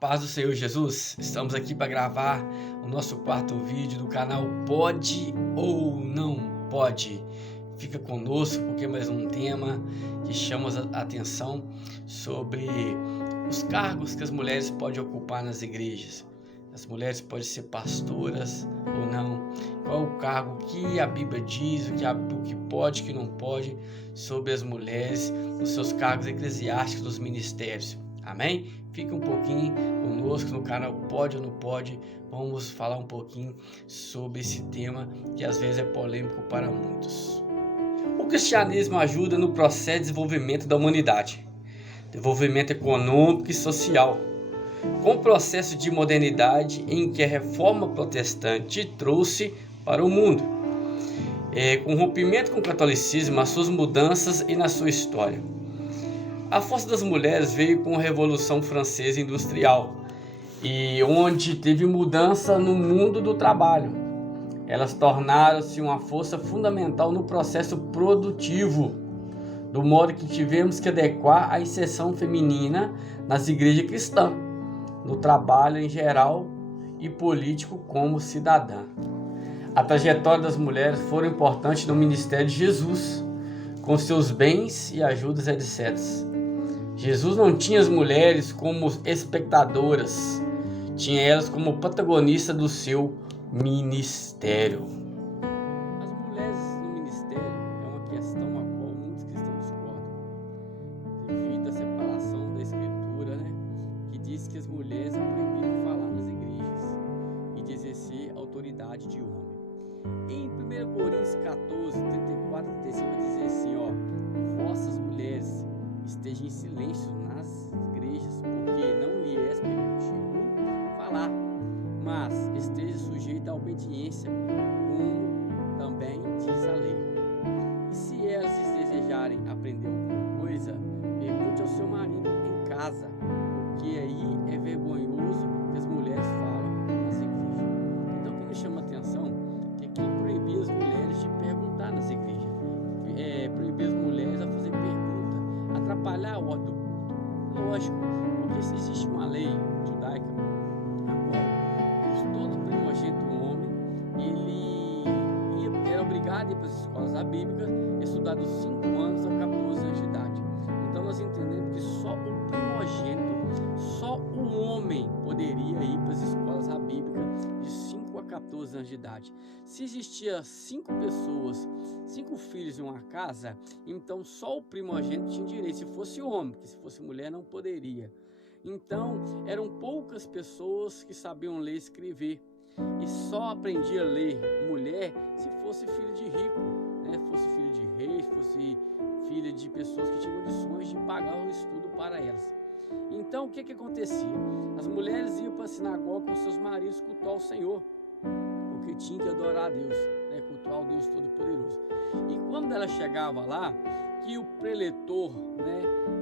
paz do Senhor Jesus, estamos aqui para gravar o nosso quarto vídeo do canal Pode ou Não Pode. Fica conosco porque é mais um tema que chama a atenção sobre os cargos que as mulheres podem ocupar nas igrejas. As mulheres podem ser pastoras ou não. Qual o cargo que a Bíblia diz, o que pode, o que não pode sobre as mulheres nos seus cargos eclesiásticos dos ministérios. Amém? Fica um pouquinho conosco no canal Pode ou Não Pode. Vamos falar um pouquinho sobre esse tema que às vezes é polêmico para muitos. O cristianismo ajuda no processo de desenvolvimento da humanidade, desenvolvimento econômico e social, com o processo de modernidade em que a reforma protestante trouxe para o mundo, com o rompimento com o catolicismo, as suas mudanças e na sua história. A força das mulheres veio com a Revolução Francesa Industrial, e onde teve mudança no mundo do trabalho. Elas tornaram-se uma força fundamental no processo produtivo, do modo que tivemos que adequar a inserção feminina nas igrejas cristãs, no trabalho em geral e político como cidadã. A trajetória das mulheres foi importante no ministério de Jesus, com seus bens e ajudas, etc. Jesus não tinha as mulheres como espectadoras, tinha elas como protagonistas do seu ministério. As mulheres no ministério é uma questão a qual muitos cristãos discordam, devido à separação da escritura, que diz que as mulheres é proibido falar nas igrejas e de exercer autoridade de homem. Em 1 Coríntios 14, 34 e 35 vai dizer assim, vossas mulheres estejam em silêncio nas igrejas, porque não lhe é permitido falar, mas esteja sujeita à obediência, como também diz a lei. E se elas desejarem aprender alguma coisa, pergunte ao seu marido em casa, porque aí é vergonhoso que as mulheres falam nas igrejas. Então, o que me chama a atenção é que proibir as mulheres de perguntar nas igrejas, proibir as mulheres a fazer pergunta, atrapalhar a ordem do culto. Lógico, porque se existe uma lei judaica, todo primogênito homem, ele era obrigado a ir para as escolas bíblicas, estudar dos 5 anos a 14 anos de idade. Então nós entendemos que só o primogênito, só o homem poderia ir para as escolas bíblicas de 5 a 14 anos de idade. Se existia 5 pessoas, 5 filhos em uma casa, então só o primogênito tinha direito, se fosse homem, porque se fosse mulher não poderia. Então, eram poucas pessoas que sabiam ler e escrever, e só aprendia a ler mulher se fosse filho de rico, fosse filho de rei, fosse filha de pessoas que tinham condições de pagar o estudo para elas. Então, o que acontecia? As mulheres iam para a sinagoga com seus maridos cultuar o Senhor, porque tinham que adorar a Deus, cultuar o Deus Todo-Poderoso. E quando ela chegava lá, que o preletor,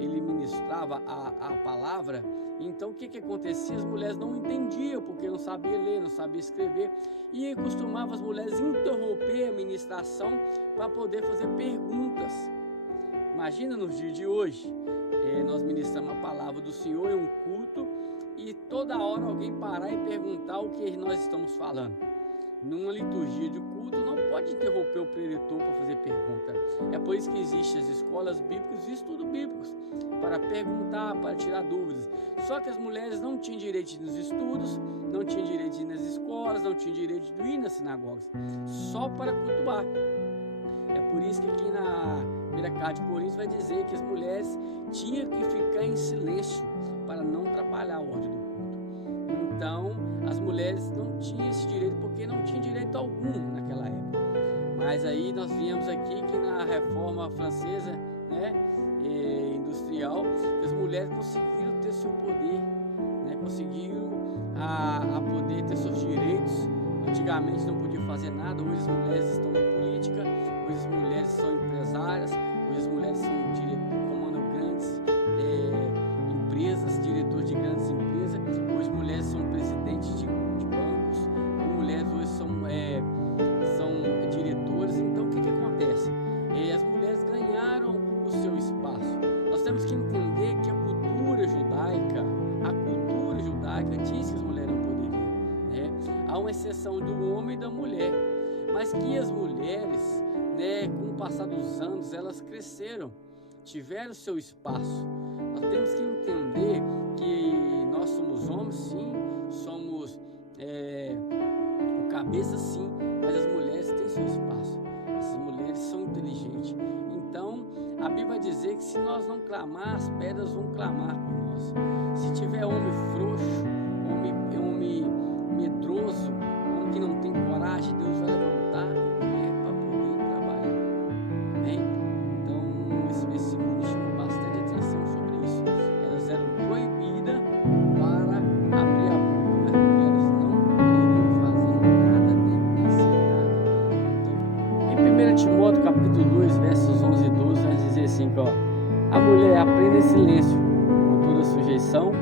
ele ministrava a palavra, então o que acontecia? As mulheres não entendiam, porque não sabia ler, não sabia escrever, e costumava as mulheres interromper a ministração para poder fazer perguntas. Imagina nos dias de hoje, nós ministramos a palavra do Senhor em um culto, e toda hora alguém parar e perguntar o que nós estamos falando. Numa liturgia de culto, não pode interromper o preletor para fazer pergunta. É por isso que existem as escolas bíblicas e estudos bíblicos, para perguntar, para tirar dúvidas. Só que as mulheres não tinham direito de ir nos estudos, não tinham direito de ir nas escolas, não tinham direito de ir nas sinagogas, só para cultuar. É por isso que aqui na primeira carta de Coríntios vai dizer que as mulheres tinham que ficar em silêncio para não atrapalhar a ordem do culto. Então, as mulheres não tinham esse direito, porque não tinham direito algum naquela época. Mas aí nós vimos aqui que na Reforma Francesa, industrial, que as mulheres conseguiram ter seu poder, conseguiram a poder ter seus direitos. Antigamente não podiam fazer nada, hoje as mulheres estão na política, hoje as mulheres são empresárias, hoje as mulheres comandam grandes empresas, diretores de grandes empresas, hoje mulheres são presidentes de bancos, mulheres hoje são diretores. Então o que acontece? As mulheres ganharam o seu espaço. Nós temos que entender que a cultura judaica exceção do homem e da mulher, mas que as mulheres, com o passar dos anos, elas cresceram, tiveram seu espaço. Nós temos que entender que nós somos homens, sim, somos o cabeça, sim, mas as mulheres têm seu espaço. Essas mulheres são inteligentes. Então, a Bíblia vai dizer que se nós não clamar, as pedras vão clamar por nós. Se tiver homem frouxo, homem medroso, homem que não tem coragem, Deus vai levantar mulher para poder trabalhar. Amém? Então, esse versículo me chama bastante atenção sobre isso. Elas eram proibidas para abrir a boca, mas porque elas não poderiam fazer nada, nem ser nada. Então, em 1 Timóteo capítulo 2, versos 11 e 12, vai dizer assim, a mulher aprenda em silêncio, com toda sujeição,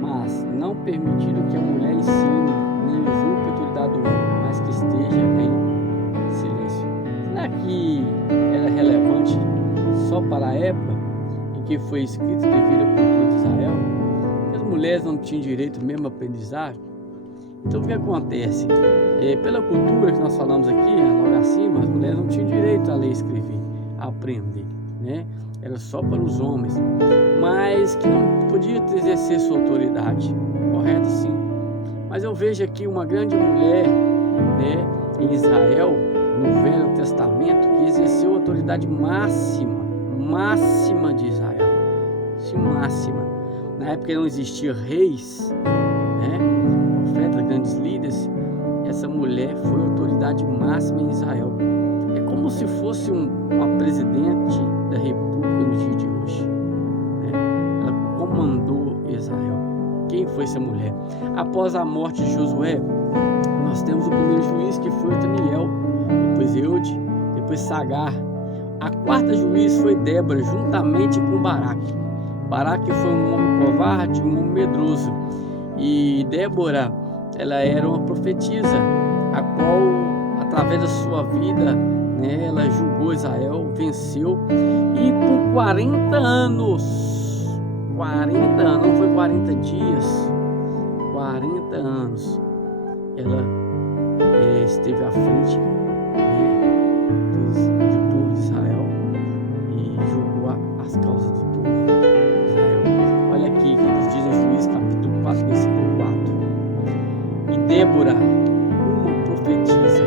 mas não permitindo que a mulher ensine, nem usurpe a autoridade do homem, mas que esteja em silêncio. Será que era relevante só para a época em que foi escrito devido à cultura de Israel? Que as mulheres não tinham direito mesmo à aprendizagem? Então o que acontece? Pela cultura que nós falamos aqui, logo acima, as mulheres não tinham direito a ler e escrever, a aprender, Era só para os homens, mas que não podia exercer sua autoridade, correto, sim. Mas eu vejo aqui uma grande mulher, em Israel, no Velho Testamento, que exerceu a autoridade máxima de Israel, sim, máxima. Na época não existia reis, profetas, grandes líderes. Essa mulher foi a autoridade máxima em Israel. É como se fosse uma presidente da república no dia de hoje, Ela comandou Israel. Quem foi essa mulher? Após a morte de Josué, nós temos o primeiro juiz, que foi Daniel, depois Eude, depois Sagar. A quarta juiz foi Débora, juntamente com Baraque. Baraque foi um homem covarde, um homem medroso, e Débora, ela era uma profetisa, a qual, através da sua vida, ela julgou Israel, venceu, e por 40 anos, não foi 40 dias, 40 anos, ela esteve à frente do povo de Israel e julgou as causas do povo de Israel. Olha aqui que nos diz em Juízes capítulo 4, versículo 4. E Débora, uma profetisa,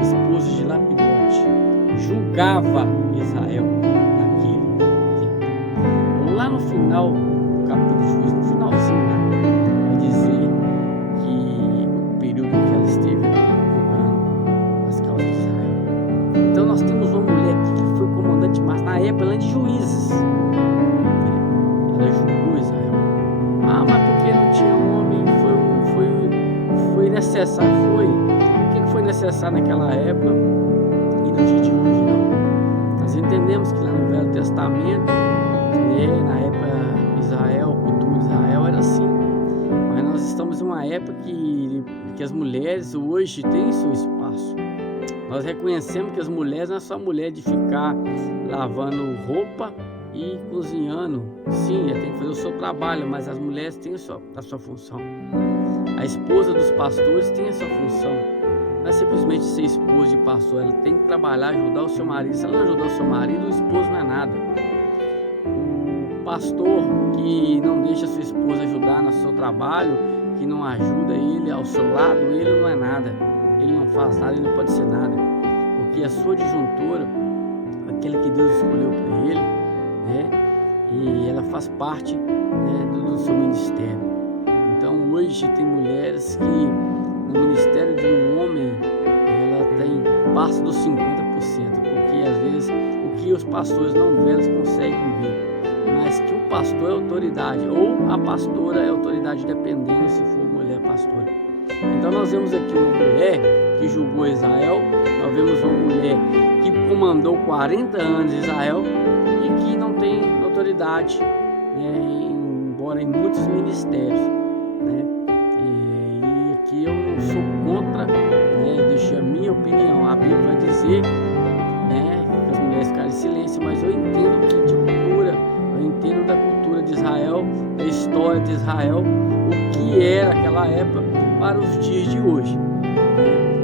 esposa de Lapidote, julgava Israel naquele tempo. Lá no final do capítulo de Juízes, no finalzinho, vai dizer que o período que ela esteve julgando as causas de Israel. Então nós temos uma mulher aqui que foi comandante, mas na época ela é de juízes, ela julgou Israel. Mas porque não tinha homem, foi necessário, o que foi necessário naquela época e no dia de hoje não. Nós entendemos que lá no Velho Testamento, na época Israel, a cultura de Israel era assim, mas nós estamos em uma época que as mulheres hoje têm seu espaço. Nós reconhecemos que as mulheres não é só a mulher de ficar lavando roupa e cozinhando. Sim, ela tem que fazer o seu trabalho, mas as mulheres têm a sua função. A esposa dos pastores tem a sua função. Não é simplesmente ser esposa de pastor, ela tem que trabalhar, ajudar o seu marido. Se ela não ajudar o seu marido, o esposo não é nada. O pastor que não deixa a sua esposa ajudar no seu trabalho, que não ajuda ele ao seu lado, ele não é nada. Ele não faz nada, ele não pode ser nada. Porque a sua disjuntora, aquela que Deus escolheu para ele, e ela faz parte do seu ministério. Então hoje tem mulheres que no ministério de um homem ela passa dos 50%, porque às vezes o que os pastores não vê, elas conseguem ver, mas que o pastor é autoridade, ou a pastora é autoridade, dependendo se for mulher pastora. Então nós vemos aqui uma mulher que julgou Israel, nós vemos uma mulher que comandou 40 anos Israel e que não tem autoridade, embora em muitos ministérios, E aqui eu não sou contra, deixo a minha opinião. A Bíblia vai dizer, que as mulheres ficaram em silêncio, mas eu entendo que de cultura, eu entendo da cultura de Israel, da história de Israel, o que era aquela época para os dias de hoje.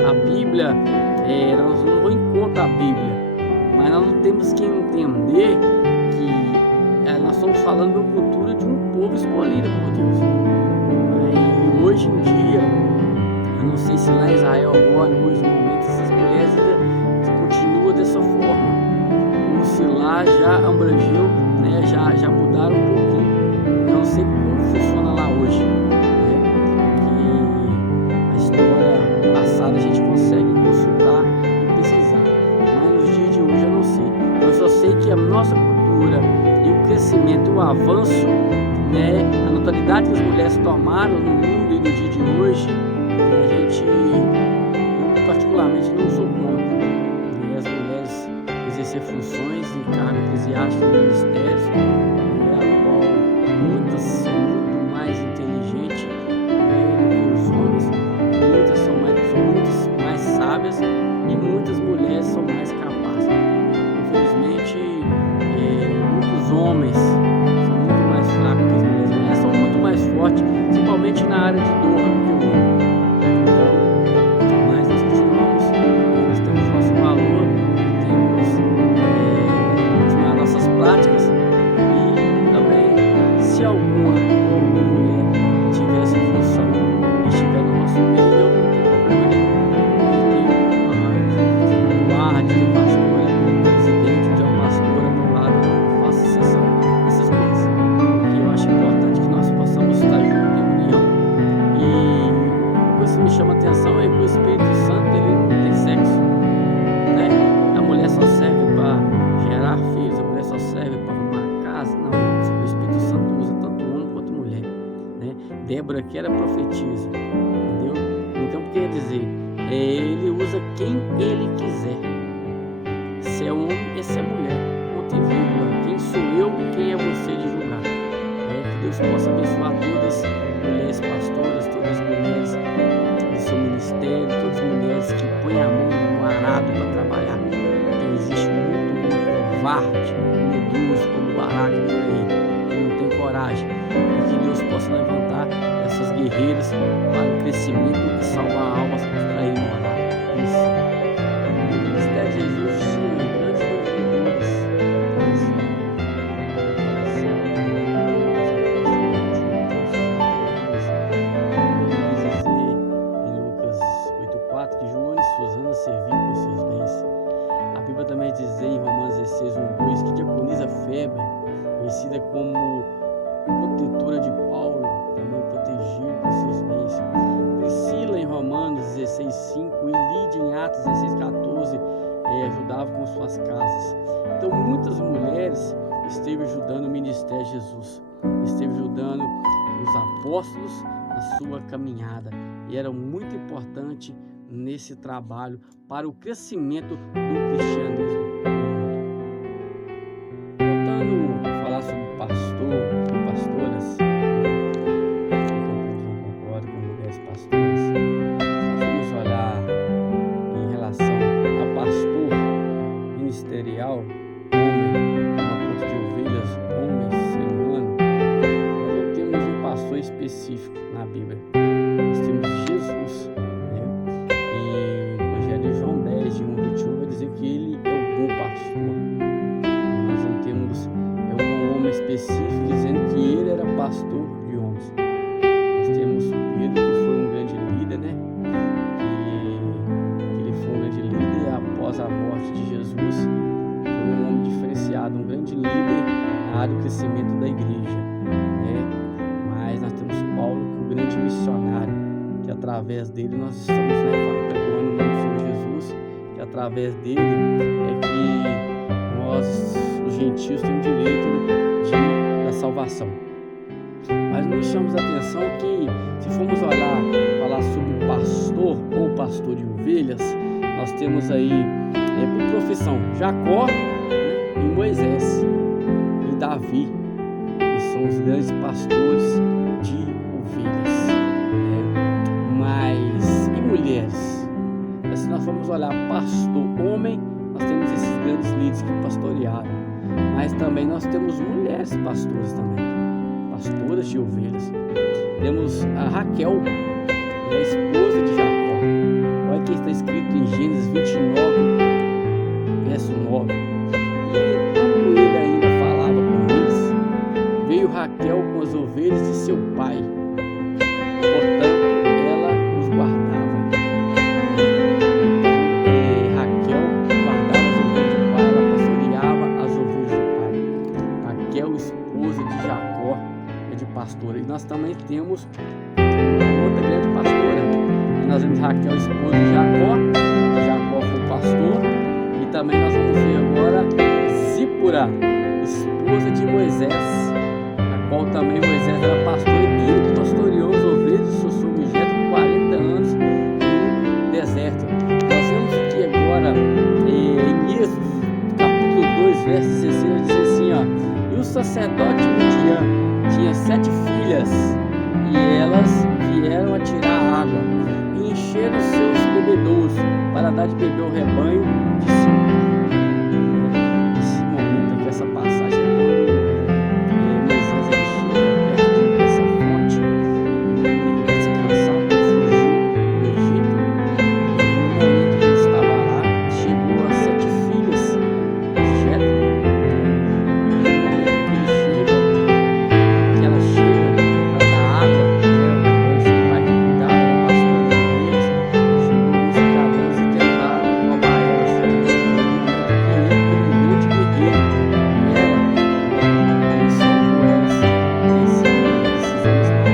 A Bíblia, nós não vamos em conta a Bíblia, mas nós temos que entender que nós estamos falando da cultura de um povo escolhido por Deus. E hoje em dia, eu não sei se lá em Israel agora, hoje no momento, essas mulheres ainda continuam dessa forma, ou se lá já abrangeu, né, já mudaram um pouquinho. Eu não sei como funciona lá hoje, né? Que a história passada a gente consegue consultar e pesquisar, mas nos dias de hoje eu não sei. Eu só sei que a nossa cultura e o crescimento, o avanço, né, a notoriedade que as mulheres tomaram no mundo e no dia de hoje, eu particularmente não sou contra, né, as mulheres exercer funções em cargo eclesiástico e ministérios, a qual muitas são muito mais inteligentes, do que os homens, muitas são muito mais sábias e muitas mulheres são mais capazes. Infelizmente, muitos homens são muito mais fracos que as mulheres. As mulheres são muito mais fortes, principalmente na área de dor do que o homem. Então, mas nós continuamos, nós temos nosso valor, temos as nossas práticas, e também, se alguma mulher tiver essa função e estiver no nosso meio, eu não tenho problema nenhum. De ter guarda, de ter pastora, presidente, de ter uma pastora do lado, não faço exceção dessas coisas. Porque eu acho importante que nós possamos estar juntos em união. E uma coisa que me chama a atenção é que o Espírito Santo, ele não tem sexo, né? A mulher só serve para gerar filhos, a mulher só serve para arrumar a casa. Não, o Espírito Santo usa tanto homem quanto mulher, né? Débora aqui era profetisa, entendeu? Então, quer dizer, ele usa quem ele quiser. Se é homem, se é mulher, ponto e vírgula. Quem sou eu, quem é você de julgar? Que Deus possa abençoar todas as mulheres pastoras, todas as mulheres do seu ministério, todas as mulheres que põem a mão no arado para trabalhar. Porque existe muito covarde, medroso, como Baraque por aí, que não tem coragem. E que Deus possa levantar essas guerreiras para o crescimento e salvar almas para ele morar. O ministério de Jesus tinha grandes benefícios. Em Lucas 8,4 que João e Susana serviam com seus bens. A Bíblia também diz em Romanos 16:1-2 que diaconisa Febre, conhecida como protetora de Paulo, também protegiu com seus bens. Priscila em Romanos 16:5 e Lídia em Atos 16:14 ajudava com suas casas. Então muitas mulheres esteve ajudando o ministério de Jesus, esteve ajudando os apóstolos na sua caminhada, e era muito importante nesse trabalho para o crescimento do cristianismo. Voltando a falar sobre pastor e pastoras, não concordo com mulheres pastoras. Nós vamos olhar em relação a pastor ministerial, homem, uma corte de ovelhas, homem, ser humano. Nós não temos um pastor específico na Bíblia. Nós temos Jesus, né? E o Evangelho de João 10:1-21 vai dizer que ele é o bom pastor. Nós não temos um homem específico dizendo que ele era pastor de homens. Nós temos Pedro, que foi um grande líder, né? Que ele foi um grande líder, e após a morte de Jesus foi um homem diferenciado, um grande líder na área do crescimento da igreja, né? Mas nós temos Paulo, que é o grande missionário, que através dele nós estamos pregando o nome do Senhor Jesus, que através dele é que nós, os gentios, temos direito da salvação. Mas nos chamamos a atenção que, se formos falar sobre pastor ou pastor de ovelhas, nós temos aí, por profissão, Jacó, né, e Moisés e Davi, que são os grandes pastores de ovelhas, né? Mas e mulheres? Mas se nós formos olhar pastor homem, nós temos esses grandes líderes que pastorearam, mas também nós temos mulheres pastores também, pastoras de ovelhas. temos a Raquel, a esposa de Jacó. Olha que está escrito em Gênesis 29, verso 9. E quando ele ainda falava com eles, veio Raquel com as ovelhas de seu pai. Portanto, ela os guardava. Raquel guardava as ovelhas do pai, ela pastoreava as ovelhas do pai. Raquel, esposa de Jacó, é de pastora. E nós também temos outra grande pastora. Nós vemos Raquel, esposa de Jacó. Jacó foi pastor. E também nós vamos ver agora Zípora, esposa de Moisés, a qual também Moisés era pastor, e ele pastoreou as ovelhas do seu sogro Jetro 40 anos no deserto. Nós vemos que agora em Êxodo, capítulo 2, verso 16, diz assim, ó: e o sacerdote Midian tinha 7 filhas, e elas vieram a tirar água e encheram seus bebedouros para dar de beber ao rebanho de seu pai. Esse momento aqui, essa passagem é quando Moisés ele chega perto dessa fonte e ele se cansado, fugiu do Egito. E no momento que ele estava lá, chegou as 7 filhas de Jetro. E no momento que ele chega, que ela chega para dar água, o seu pai que cuidava, era pastor das ovelhas, chegou os escravos e tentaram roubar elas. No momento que ele, como um grande guerreiro, e ela, ele salvou elas desses homens maus.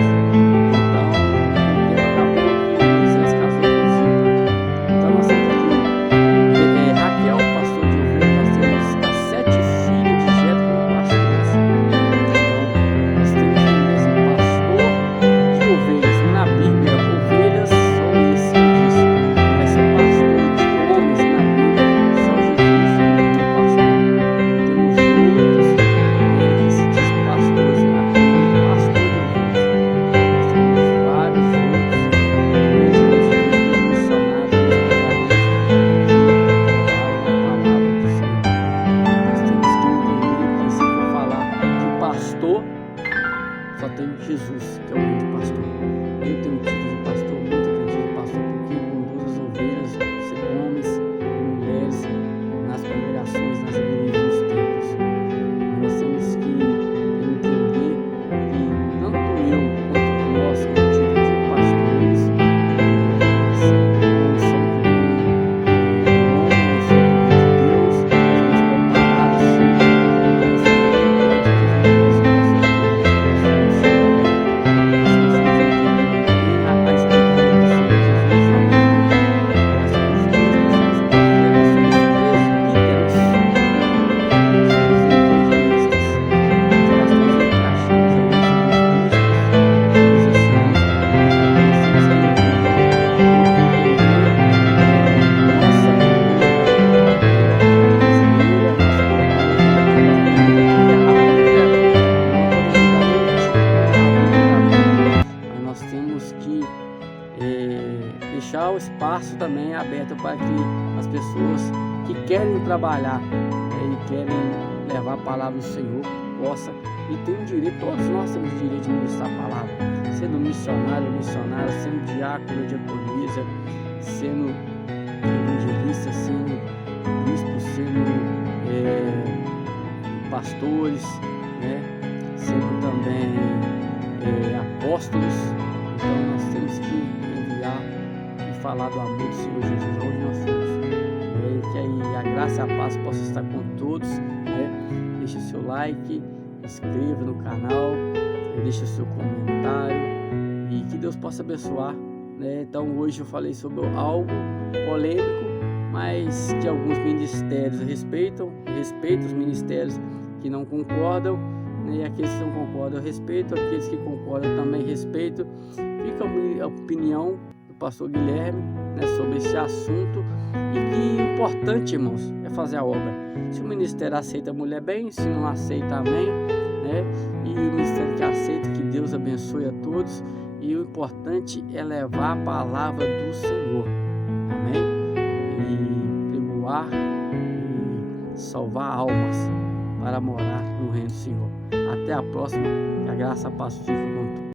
Então, o tempo acabou que Moisés casou com Zípora. Então, nós temos aqui Raquel, pastor de ovelhas, nós temos as 7 filhas de Jetro como pastoras. Então, nós temos esse pastor de ovelhas. Na Bíblia, ovelhas só esse que diz, mas pastor de homens na Bíblia, só Jesus é o pastor. Temos muitos que se diz pastores, aqui pastor de ovelhas. Nós temos vários outros missionários, missionários, que falam a palavra do Senhor. Nós temos que entender que se for falar de pastor, só tem Jesus, que é o grande pastor. Eu tenho título de pastor, muito acredito de pastor, porque conduz as ovelhas, homens e mulheres, nas congregações, nas igrejas, nos templos. Mas nós temos que entender que tanto eu quanto nós, com o título de pastores, não somos de Deus, somos comparados a nós temos que deixar o espaço também aberto para que as pessoas que querem trabalhar e querem levar a palavra do Senhor possa, e tem o direito, todos nós temos o direito de ministrar a palavra, sendo missionário ou missionária, sendo diácono ou diaconisa, sendo evangelista, sendo bispo, sendo pastores, né? Sendo também apóstolos. Então nós temos que enviar e falar do amor do Senhor Jesus onde nós formos. Que aí a graça e a paz possam estar com todos, né? Deixe o seu like, inscreva no canal, deixe o seu comentário e que Deus possa abençoar, né? Então hoje eu falei sobre algo polêmico, mas que alguns ministérios respeitam os ministérios que não concordam, né? E aqueles que não concordam eu respeito, aqueles que concordam também respeito. Fica a opinião do pastor Guilherme, né, sobre esse assunto. E que importante, irmãos, é fazer a obra. Se o ministério aceita a mulher bem, se não aceita, amém, né? E o ministério que aceita, que Deus abençoe a todos. E o importante é levar a palavra do Senhor, amém? E pregoar e salvar almas para morar no reino do Senhor. Até a próxima, que a graça e a paz fiquem com todos.